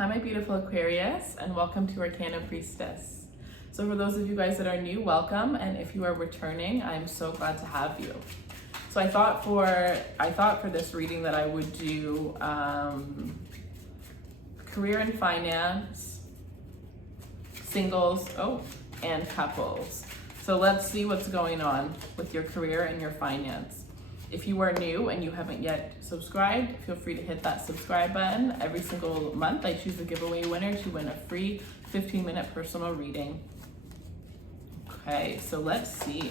Hi, my beautiful Aquarius, and welcome to Arcana Priestess. So for those of you guys that are new, welcome, and if you are returning, I'm so glad to have you. So I thought for this reading that I would do career and finance, singles, and couples. So let's see what's going on with your career and your finance. If you are new and you haven't yet subscribed, feel free to hit that subscribe button. Every single month, I choose a giveaway winner to win a free 15-minute personal reading. Okay, so let's see.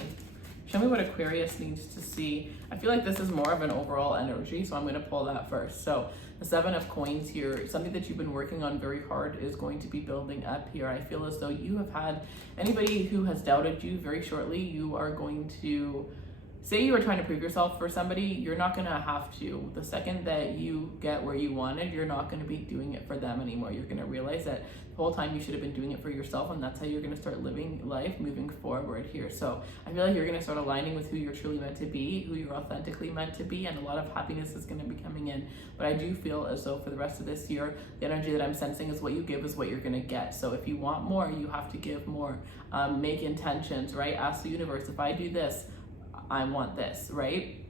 Show me what Aquarius needs to see. I feel like this is more of an overall energy, so I'm going to pull that first. So the 7 of Coins here, something that you've been working on very hard is going to be building up here. I feel as though you have had anybody who has doubted you very shortly. You are going to say you were trying to prove yourself for somebody, you're not going to have to. The second that you get where you wanted, you're not going to be doing it for them anymore. You're going to realize that the whole time you should have been doing it for yourself, and that's how you're going to start living life moving forward here. So I feel like you're going to start aligning with who you're truly meant to be, who you're authentically meant to be, and a lot of happiness is going to be coming in. But I do feel as though for the rest of this year, the energy that I'm sensing is what you give is what you're going to get. So if you want more, you have to give more. Make intentions, right? Ask the universe, if I do this, I want this, right?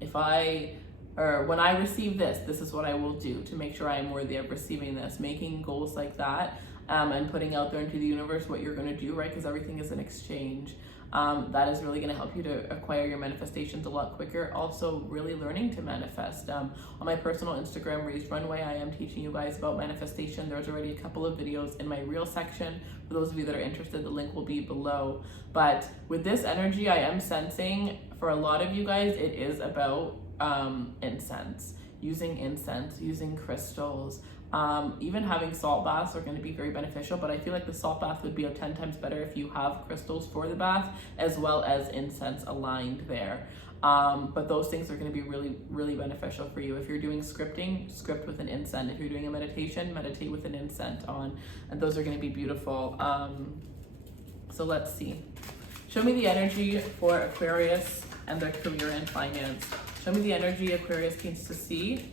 When I receive this, this is what I will do to make sure I am worthy of receiving this. Making goals like that and putting out there into the universe what you're going to do, right? Because everything is an exchange. That is really going to help you to acquire your manifestations a lot quicker. Also, really learning to manifest. On my personal Instagram, Raised Runway, I am teaching you guys about manifestation. There's already a couple of videos in my reel section. For those of you that are interested, the link will be below. But with this energy, I am sensing for a lot of you guys, it is about incense, using crystals. Even having salt baths are going to be very beneficial, but I feel like the salt bath would be 10 times better if you have crystals for the bath as well as incense aligned there. But those things are going to be really, really beneficial for you. If you're doing scripting, script with an incense. If you're doing a meditation, meditate with an incense on, and those are going to be beautiful. So let's see. Show me the energy for Aquarius and their career and finance. Show me the energy Aquarius needs to see.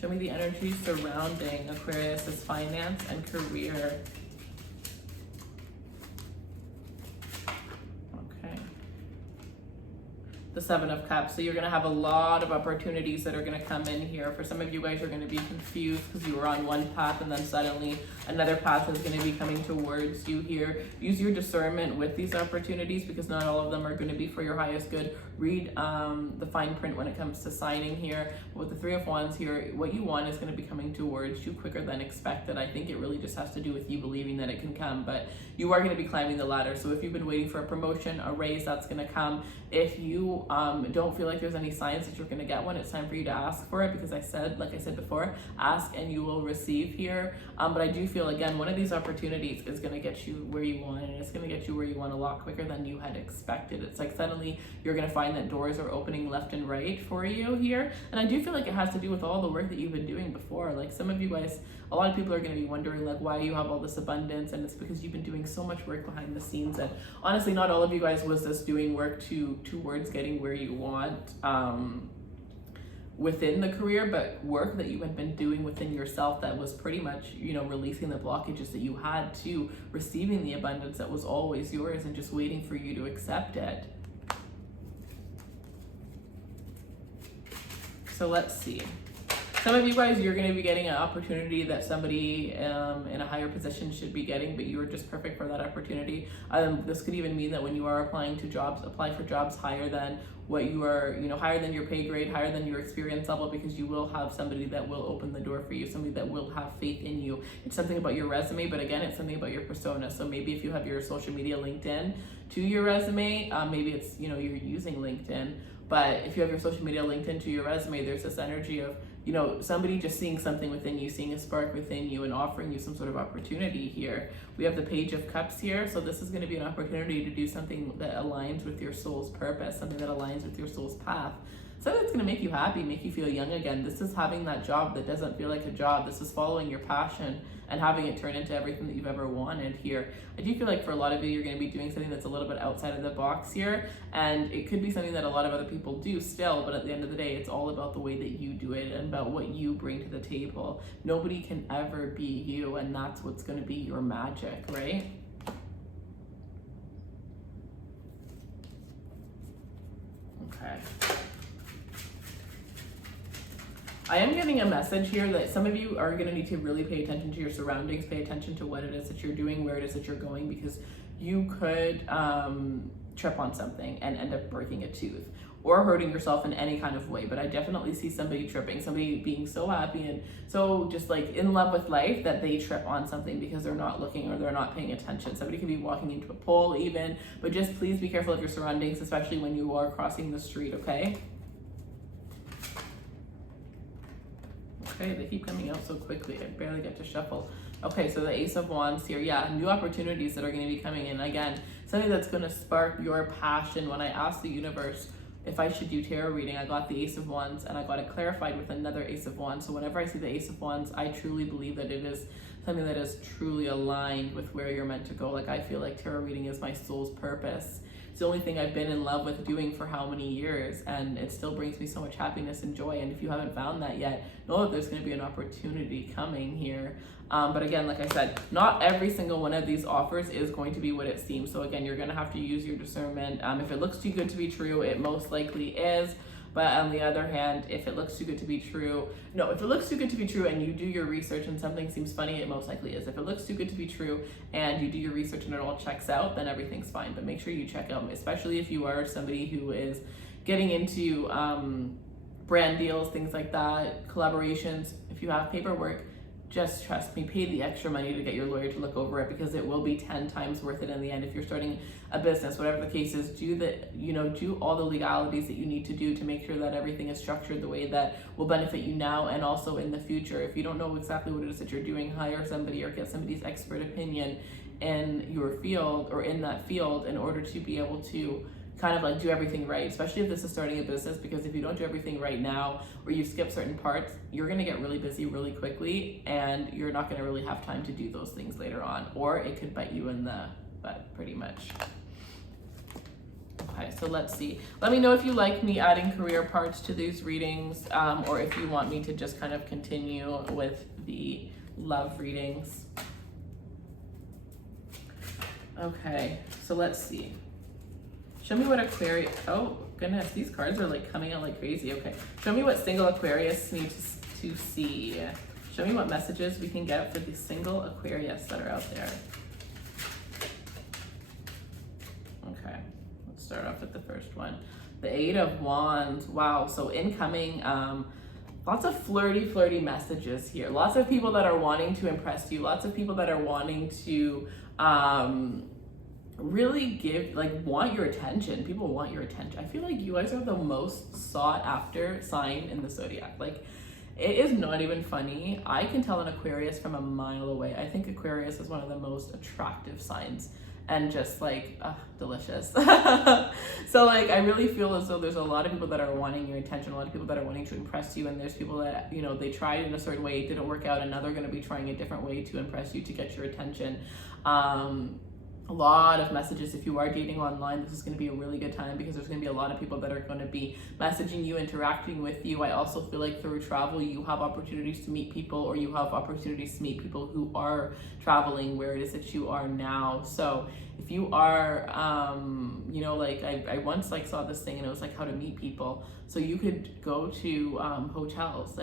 Show me the energy surrounding Aquarius's finance and career. Okay. The 7 of Cups. So you're going to have a lot of opportunities that are going to come in here. For some of you guys, are going to be confused because you were on one path and then suddenly another path is going to be coming towards you here. Use your discernment with these opportunities because not all of them are going to be for your highest good. Read the fine print when it comes to signing here. With the 3 of Wands here, what you want is going to be coming towards you quicker than expected. I think it really just has to do with you believing that it can come, but you are going to be climbing the ladder. So if you've been waiting for a promotion, a raise, that's going to come. If you don't feel like there's any signs that you're going to get one, it's time for you to ask for it, because like I said before, ask and you will receive here. But I do feel, again, one of these opportunities is going to get you where you want, and it's going to get you where you want a lot quicker than you had expected. It's like suddenly you're going to find that doors are opening left and right for you here. And I do feel like it has to do with all the work that you've been doing before. Like some of you guys, a lot of people are going to be wondering like why you have all this abundance, and it's because you've been doing so much work behind the scenes. And honestly, not all of you guys was just doing work towards getting where you want within the career, but work that you had been doing within yourself that was pretty much, releasing the blockages that you had to receiving the abundance that was always yours and just waiting for you to accept it. So let's see. Some of you guys, you're going to be getting an opportunity that somebody in a higher position should be getting, but you are just perfect for that opportunity. This could even mean that when you are applying to jobs, apply for jobs higher than what you are, higher than your pay grade, higher than your experience level, because you will have somebody that will open the door for you, somebody that will have faith in you. It's something about your resume, but again, it's something about your persona. So maybe if you have your social media linked in to your resume, maybe it's, you're using LinkedIn, but if you have your social media linked into your resume, there's this energy of, somebody just seeing something within you, seeing a spark within you and offering you some sort of opportunity here. We have the Page of Cups here. So this is going to be an opportunity to do something that aligns with your soul's purpose, something that aligns with your soul's path, something that's going to make you happy, make you feel young again. This is having that job that doesn't feel like a job. This is following your passion and having it turn into everything that you've ever wanted here. I do feel like for a lot of you, you're going to be doing something that's a little bit outside of the box here, and it could be something that a lot of other people do still, but at the end of the day, it's all about the way that you do it and about what you bring to the table. Nobody can ever be you, and that's what's going to be your magic, right? Okay. I am getting a message here that some of you are going to need to really pay attention to your surroundings, pay attention to what it is that you're doing, where it is that you're going, because you could trip on something and end up breaking a tooth or hurting yourself in any kind of way. But I definitely see somebody tripping, somebody being so happy and so just like in love with life that they trip on something because they're not looking or they're not paying attention. Somebody could be walking into a pole even, but just please be careful of your surroundings, especially when you are crossing the street, okay? Okay, they keep coming out so quickly. I barely get to shuffle. Okay, so the Ace of Wands here. Yeah, new opportunities that are going to be coming in. Again, something that's going to spark your passion. When I asked the universe if I should do tarot reading, I got the Ace of Wands and I got it clarified with another Ace of Wands. So whenever I see the Ace of Wands, I truly believe that it is something that is truly aligned with where you're meant to go. Like, I feel like tarot reading is my soul's purpose. It's the only thing I've been in love with doing for how many years, and it still brings me so much happiness and joy. And if you haven't found that yet, know that there's going to be an opportunity coming here. But again, like I said, not every single one of these offers is going to be what it seems. So again, you're going to have to use your discernment. If it looks too good to be true, it most likely is. But on the other hand, if it looks too good to be true, if it looks too good to be true and you do your research and something seems funny, it most likely is. If it looks too good to be true and you do your research and it all checks out, then everything's fine. But make sure you check out, especially if you are somebody who is getting into brand deals, things like that, collaborations. If you have paperwork, just trust me, pay the extra money to get your lawyer to look over it, because it will be 10 times worth it in the end. If you're starting a business, whatever the case is, do all the legalities that you need to do to make sure that everything is structured the way that will benefit you now and also in the future. If you don't know exactly what it is that you're doing, hire somebody or get somebody's expert opinion in your field or in that field in order to be able to kind of like do everything right, especially if this is starting a business, because if you don't do everything right now or you skip certain parts, you're going to get really busy really quickly and you're not going to really have time to do those things later on, or it could bite you in the butt pretty much. Okay, so let's see. Let me know if you like me adding career parts to these readings, or if you want me to just kind of continue with the love readings. Okay, so let's see. Show me what Aquarius, oh goodness, these cards are like coming out like crazy. Okay, show me what single Aquarius needs to see. Show me what messages we can get for the single Aquarius that are out there. Okay, let's start off with the first one. The Eight of Wands. Wow, so incoming, lots of flirty messages here. Lots of people that are wanting to impress you. Lots of people that are wanting to, really want your attention. People want your attention. I feel like you guys are the most sought after sign in the zodiac. Like, it is not even funny. I can tell an Aquarius from a mile away. I think Aquarius is one of the most attractive signs and just like delicious. So like, I really feel as though there's a lot of people that are wanting your attention, a lot of people that are wanting to impress you, and there's people that, they tried in a certain way, it didn't work out, and now they're going to be trying a different way to impress you, to get your attention. A lot of messages. If you are dating online, this is going to be a really good time, because there's going to be a lot of people that are going to be messaging you, interacting with you. I also feel like through travel, you have opportunities to meet people, or you have opportunities to meet people who are traveling where it is that you are now. So if you are, I once saw this thing and it was like how to meet people. So you could go to hotels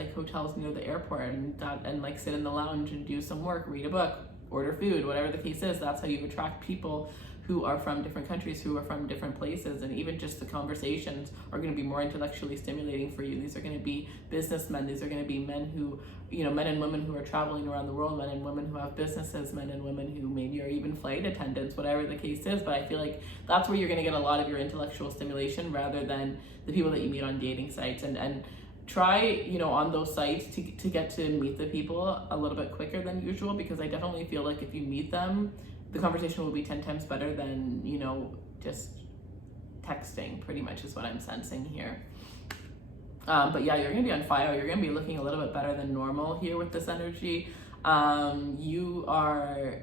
near the airport and like sit in the lounge and do some work, read a book, order food, whatever the case is. That's how you attract people who are from different countries, who are from different places, and even just the conversations are going to be more intellectually stimulating for you. These are going to be businessmen. These are going to be men who, men and women who are traveling around the world, men and women who have businesses, men and women who maybe are even flight attendants, whatever the case is. But I feel like that's where you're going to get a lot of your intellectual stimulation, rather than the people that you meet on dating sites. And try, on those sites to get to meet the people a little bit quicker than usual, because I definitely feel like if you meet them, the conversation will be 10 times better than, just texting, pretty much is what I'm sensing here. But yeah, you're gonna be on fire. You're gonna be looking a little bit better than normal here with this energy. You are,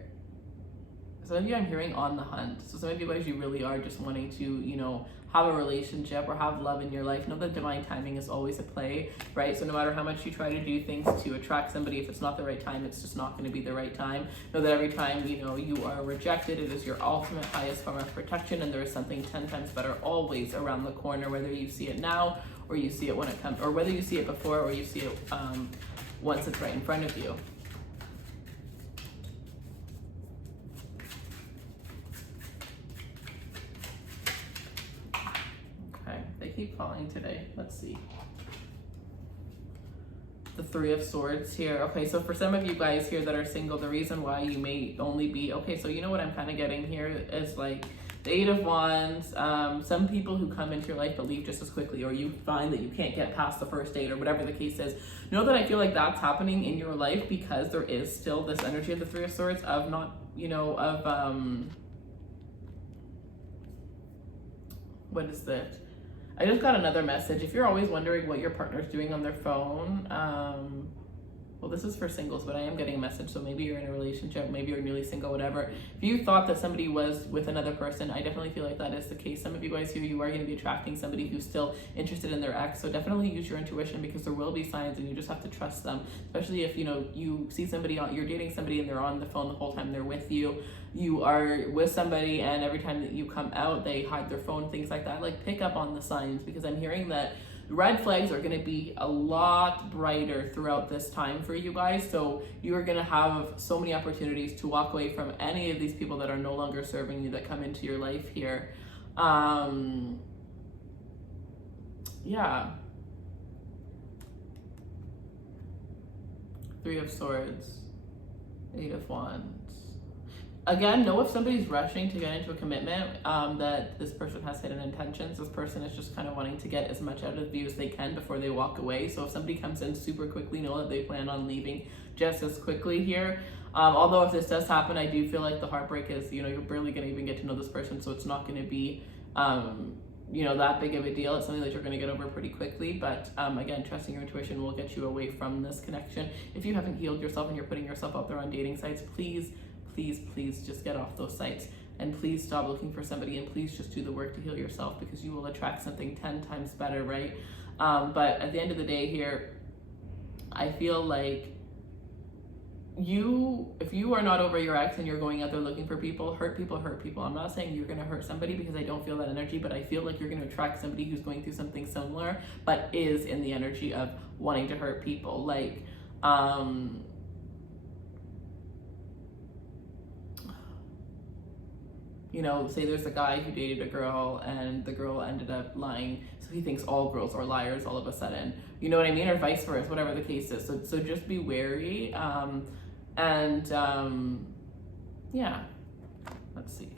some of you I'm hearing on the hunt. So some of you guys, you really are just wanting to, you know, have a relationship or have love in your life. Know that divine timing is always at play, right? So no matter how much you try to do things to attract somebody, if it's not the right time, it's just not going to be the right time. Know that every time, you know, you are rejected, it is your ultimate highest form of protection, and there is something 10 times better always around the corner, whether you see it now or you see it when it comes, or whether you see it before or you see it once it's right in front of you. They keep falling today. Let's see. The Three of Swords here. Okay, so for some of you guys here that are single, the reason why you may only be, okay, so you know what I'm kind of getting here is like the Eight of Wands. Some people who come into your life but leave just as quickly, or you find that you can't get past the first date or whatever the case is. Know that I feel like that's happening in your life because there is still this energy of the Three of Swords of not, you know, of, what is that? I just got another message. If you're always wondering what your partner's doing on their phone, well, this is for singles, but I am getting a message. So maybe you're in a relationship, maybe you're newly single, whatever. If you thought that somebody was with another person, I definitely feel like that is the case. Some of you guys here, you are going to be attracting somebody who's still interested in their ex. So definitely use your intuition, because there will be signs and you just have to trust them. Especially if, you know, you see somebody, you're dating somebody and they're on the phone the whole time they're with you. You are with somebody and every time that you come out, they hide their phone, things like that. Like, pick up on the signs, because I'm hearing that red flags are going to be a lot brighter throughout this time for you guys. So you are going to have so many opportunities to walk away from any of these people that are no longer serving you, that come into your life here. Yeah. Three of Swords, Eight of Wands. Again, know if somebody's rushing to get into a commitment, that this person has hidden intentions. This person is just kind of wanting to get as much out of you as they can before they walk away. So if somebody comes in super quickly, know that they plan on leaving just as quickly here. Although if this does happen, I do feel like the heartbreak is, you know, you're barely going to even get to know this person. So it's not going to be, you know, that big of a deal. It's something that you're going to get over pretty quickly. But again, trusting your intuition will get you away from this connection. If you haven't healed yourself and you're putting yourself out there on dating sites, please just get off those sites, and please stop looking for somebody, and please just do the work to heal yourself, because you will attract something 10 times better, right? But at the end of the day here, I feel like if you are not over your ex and you're going out there looking for people, hurt people. I'm not saying you're going to hurt somebody, because I don't feel that energy, but I feel like you're going to attract somebody who's going through something similar, but is in the energy of wanting to hurt people. Like, you know, say there's a guy who dated a girl and the girl ended up lying, so he thinks all girls are liars all of a sudden. You know what I mean? Or vice versa, whatever the case is. So just be wary. Yeah, let's see.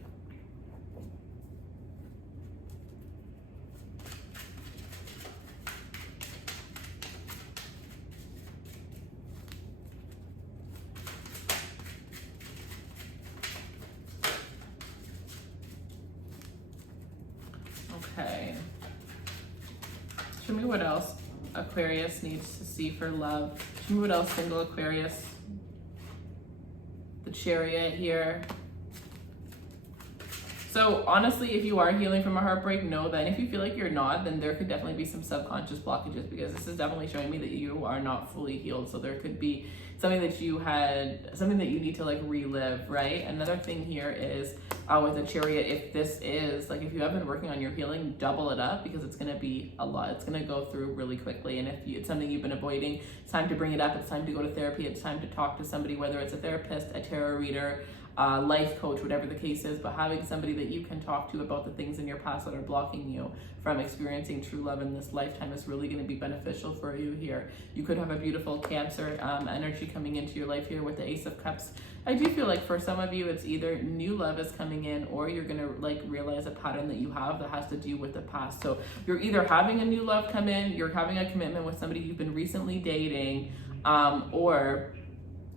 Okay. Show me what else Aquarius needs to see for love. Show me what else single Aquarius. The Chariot here. So honestly, if you are healing from a heartbreak, know that if you feel like you're not, then there could definitely be some subconscious blockages, because this is definitely showing me that you are not fully healed. So there could be something that you had, something that you need to like relive, right? Another thing here is with the Chariot, if this is like, if you have been working on your healing, double it up, because it's going to be a lot. It's going to go through really quickly. And if it's something you've been avoiding, it's time to bring it up. It's time to go to therapy. It's time to talk to somebody, whether it's a therapist, a tarot reader, life coach, whatever the case is. But having somebody that you can talk to about the things in your past that are blocking you from experiencing true love in this lifetime is really going to be beneficial for you here. You could have a beautiful Cancer energy coming into your life here with the Ace of Cups. I do feel like for some of you, it's either new love is coming in, or you're going to like realize a pattern that you have that has to do with the past. So you're either having a new love come in, you're having a commitment with somebody you've been recently dating, or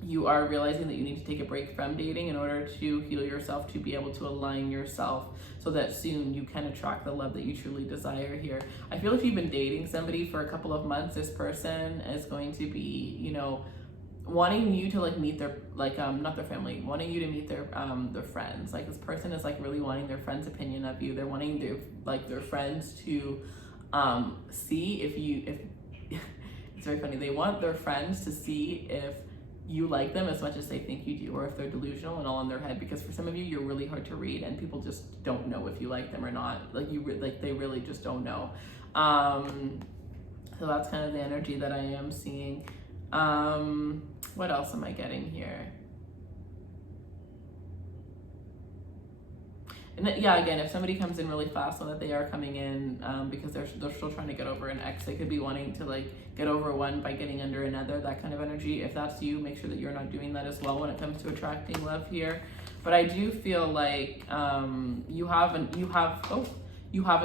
you are realizing that you need to take a break from dating in order to heal yourself, to be able to align yourself so that soon you can attract the love that you truly desire here. I feel if you've been dating somebody for a couple of months, this person is going to be, you know, wanting you to like meet their, like not their family, wanting you to meet their friends. Like this person is like really wanting their friend's opinion of you. They're wanting their friends to see if it's very funny. They want their friends to see if you like them as much as they think you do, or if they're delusional and all in their head, because for some of you, you're really hard to read and people just don't know if you like them or not. Like they really just don't know. So that's kind of the energy that I am seeing. What else am I getting here? And then, yeah, again, if somebody comes in really fast, so that they are coming in because they're still trying to get over an ex, they could be wanting to like get over one by getting under another, that kind of energy. If that's you, make sure that you're not doing that as well when it comes to attracting love here. But I do feel like you have a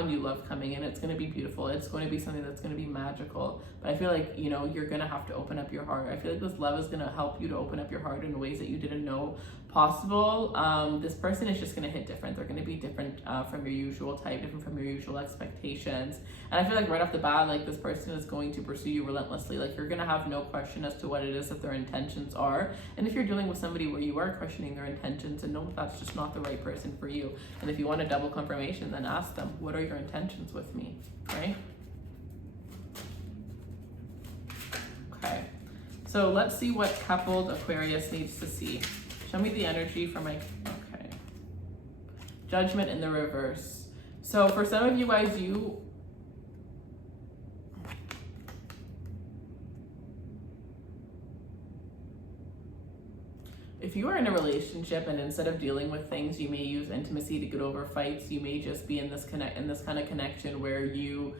new love coming in. It's going to be beautiful. It's going to be something that's going to be magical. But I feel like, you know, you're going to have to open up your heart. I feel like this love is going to help you to open up your heart in ways that you didn't know possible. This person is just going to hit different. They're going to be different from your usual type, different from your usual expectations. And I feel like right off the bat, like this person is going to pursue you relentlessly. Like you're going to have no question as to what it is that their intentions are. And if you're dealing with somebody where you are questioning their intentions, and know that that's just not the right person for you. And if you want a double confirmation, then ask them, what are your intentions with me, right? Okay, so let's see what coupled Aquarius needs to see. Show me the energy for my, okay. Judgment in the reverse. So for some of you guys, if you are in a relationship and instead of dealing with things, you may use intimacy to get over fights. You may just be in this kind of connection where you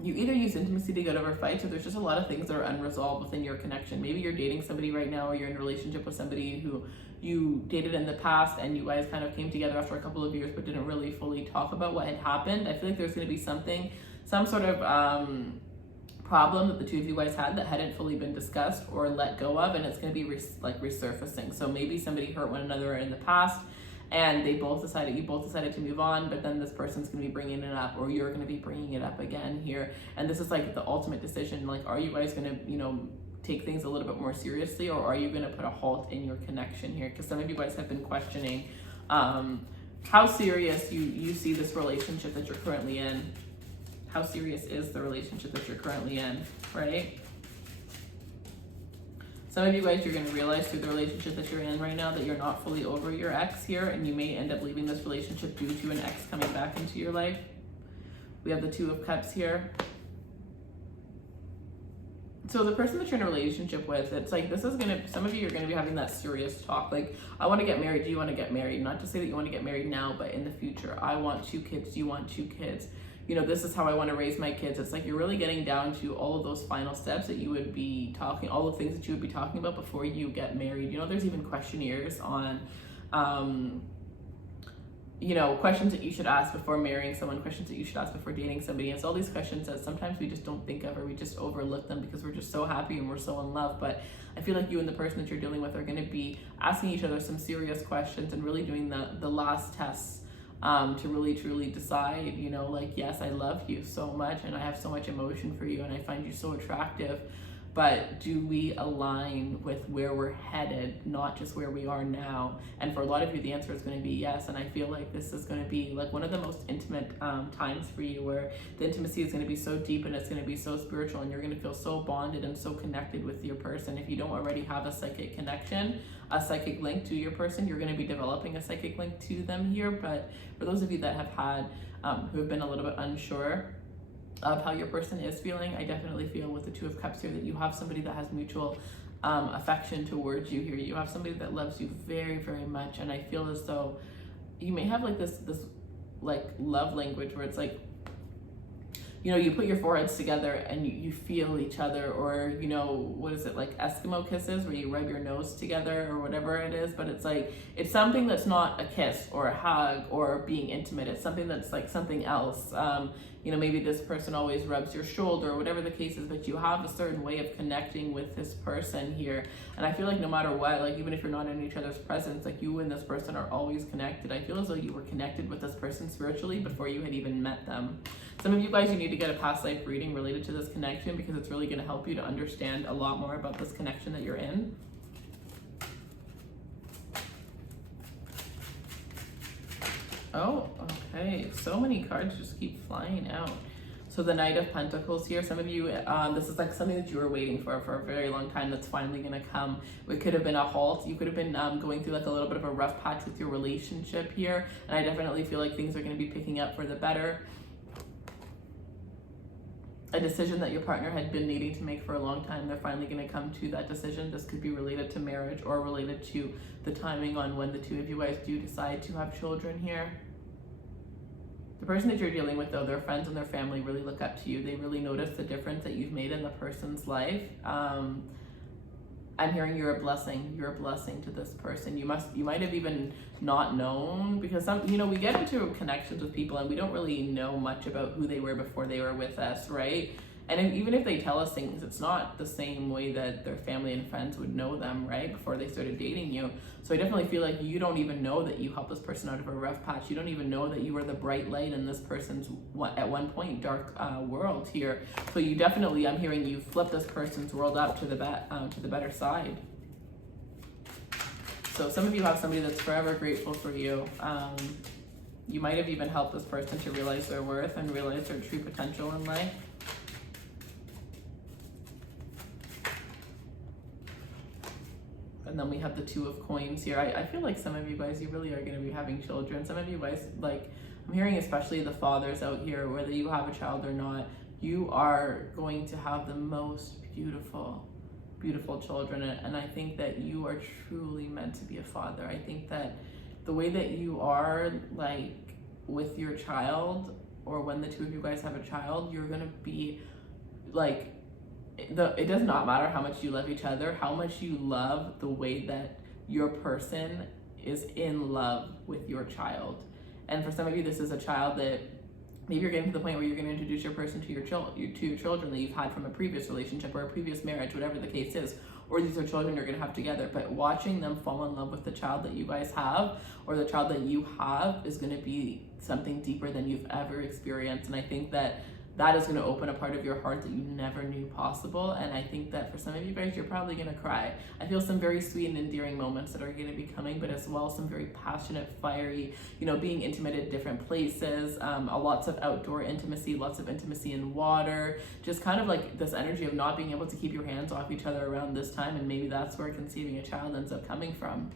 either use intimacy to get over fights, or there's just a lot of things that are unresolved within your connection. Maybe you're dating somebody right now, or you're in a relationship with somebody who you dated in the past, and you guys kind of came together after a couple of years but didn't really fully talk about what had happened. I feel like there's going to be some sort of problem that the two of you guys had that hadn't fully been discussed or let go of, and it's going to be resurfacing. So maybe somebody hurt one another in the past, and you both decided to move on, but then this person's going to be bringing it up, or you're going to be bringing it up again here. And this is like the ultimate decision. Like, are you guys going to, you know, take things a little bit more seriously, or are you going to put a halt in your connection here? Because some of you guys have been questioning how serious you see this relationship that you're currently in. How serious is the relationship that you're currently in, right? Some of you guys, you're going to realize through the relationship that you're in right now that you're not fully over your ex here, and you may end up leaving this relationship due to an ex coming back into your life. We have the Two of Cups here. So the person that you're in a relationship with, it's like some of you are going to be having that serious talk. Like, I want to get married. Do you want to get married? Not to say that you want to get married now, but in the future. I want 2 kids. Do you want 2 kids? You know, this is how I want to raise my kids. It's like you're really getting down to all of those final steps that you would be talking, all the things that you would be talking about before you get married. You know, there's even questionnaires on, you know, questions that you should ask before marrying someone, questions that you should ask before dating somebody. It's all these questions that sometimes we just don't think of, or we just overlook them because we're just so happy and we're so in love. But I feel like you and the person that you're dealing with are going to be asking each other some serious questions and really doing the last tests to really truly decide, you know, like, yes, I love you so much and I have so much emotion for you and I find you so attractive, but do we align with where we're headed, not just where we are now? And for a lot of you, the answer is going to be yes. And I feel like this is going to be like one of the most intimate times for you, where the intimacy is going to be so deep and it's going to be so spiritual, and you're going to feel so bonded and so connected with your person. If you don't already have a psychic connection, a psychic link to your person, you're going to be developing a psychic link to them here. But for those of you that have had, who have been a little bit unsure of how your person is feeling, I definitely feel with the Two of Cups here that you have somebody that has mutual affection towards you here. You have somebody that loves you very, very much. And I feel as though you may have like this like love language where it's like, you know, you put your foreheads together and you feel each other, or, you know, what is it, like Eskimo kisses where you rub your nose together or whatever it is. But it's like, it's something that's not a kiss or a hug or being intimate. It's something that's like something else. you know, maybe this person always rubs your shoulder, or whatever the case is, but you have a certain way of connecting with this person here. And I feel like no matter what, like even if you're not in each other's presence, like you and this person are always connected. I feel as though you were connected with this person spiritually before you had even met them. Some of you guys, you need to get a past life reading related to this connection, because it's really going to help you to understand a lot more about this connection that you're in. Oh, okay. So many cards just keep flying out. So the Knight of Pentacles here, some of you, this is like something that you were waiting for a very long time that's finally going to come. It could have been a halt. You could have been going through like a little bit of a rough patch with your relationship here. And I definitely feel like things are going to be picking up for the better. A decision that your partner had been needing to make for a long time, they're finally going to come to that decision. This could be related to marriage or related to the timing on when the two of you guys do decide to have children here. The person that you're dealing with, though, their friends and their family really look up to you. They really notice the difference that you've made in the person's life. I'm hearing you're a blessing. You're a blessing to this person. You might have even not known, because we get into connections with people and we don't really know much about who they were before they were with us, right? And even if they tell us things, it's not the same way that their family and friends would know them, right, before they started dating you. So I definitely feel like you don't even know that you helped this person out of a rough patch. You don't even know that you were the bright light in this person's, at one point, dark world here. So you definitely, I'm hearing you flip this person's world up to the better side. So some of you have somebody that's forever grateful for you. You might have even helped this person to realize their worth and realize their true potential in life. And then we have the Two of Coins here. I feel like some of you guys, you really are going to be having children. Some of you guys, like, I'm hearing especially the fathers out here, whether you have a child or not, you are going to have the most beautiful, beautiful children. And I think that you are truly meant to be a father. I think that the way that you are, like, with your child, or when the two of you guys have a child, you're going to be, like, it does not matter how much you love each other, how much you love the way that your person is in love with your child. And for some of you, this is a child that maybe you're getting to the point where you're going to introduce your person to your children that you've had from a previous relationship or a previous marriage, whatever the case is, or these are children you're going to have together. But watching them fall in love with the child that you guys have, or the child that you have, is going to be something deeper than you've ever experienced. And I think that that is going to open a part of your heart that you never knew possible. And I think that for some of you guys, you're probably going to cry. I feel some very sweet and endearing moments that are going to be coming, but as well some very passionate, fiery, being intimate at different places, lots of outdoor intimacy, lots of intimacy in water, just kind of like this energy of not being able to keep your hands off each other around this time. And maybe that's where conceiving a child ends up coming from.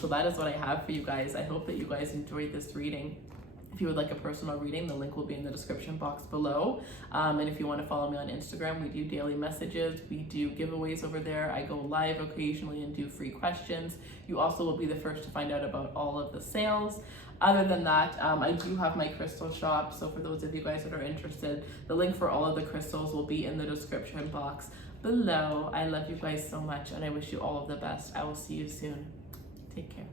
So that is what I have for you guys. I hope that you guys enjoyed this reading. If you would like a personal reading, the link will be in the description box below. And if you want to follow me on Instagram, we do daily messages. We do giveaways over there. I go live occasionally and do free questions. You also will be the first to find out about all of the sales. Other than that, I do have my crystal shop. So for those of you guys that are interested, the link for all of the crystals will be in the description box below. I love you guys so much, and I wish you all of the best. I will see you soon. Take care.